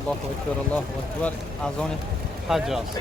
Allahu Ekber, Allahu Ekber. Azon hac است.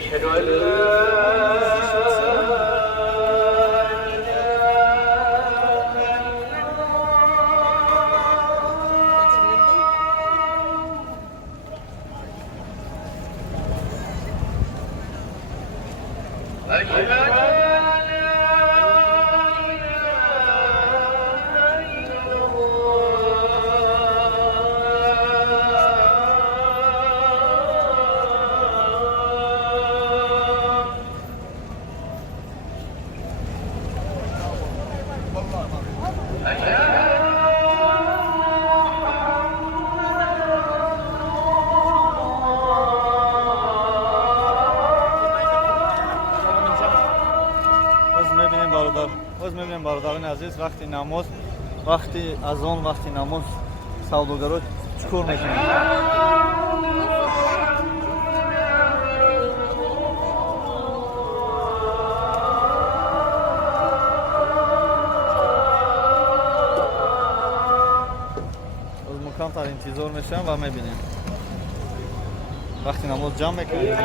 باز می‌بینیم برادران عزیز وقتی نماز وقتی اذان وقتی نماز سوداگرا چیکار میکنن باز مکمتر انتظار میشن و می‌بینیم وقتی نماز جمع میکنیم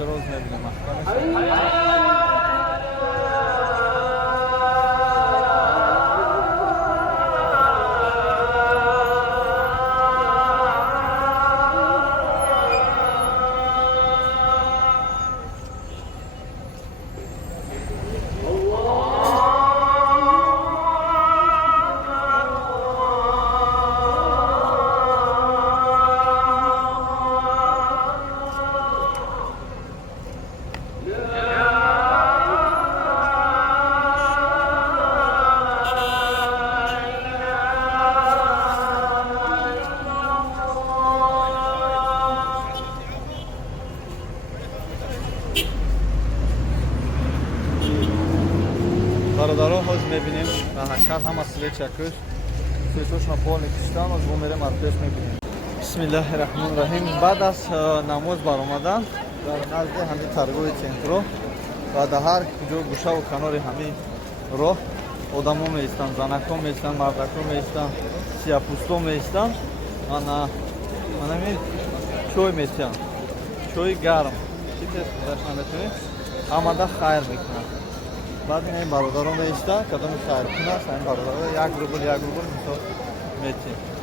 چه روز می‌بینیم برادرها حاج می‌بینیم و حقیقت هم اصلی چکش سویتوش نپال نکشتن از بو میریم از پیش می‌بینیم بسم الله الرحمن الرحیم بعد از نماز برآمدن در نزد همین ترگوی سنترو و در هر جو گوشه و کنار همین راه آدم‌ها می‌ایستند زنک‌ها می‌ایستند مردک‌ها می‌ایستند سیاه‌پوستا می‌ایستند من همین چای می‌چشم چای گرم چیزی داشتن می‌تونید آماده خیر می‌کنن بعد این برادران می‌ایستند کدام خیر کنه این برادرها یک روبل مثال می‌چیم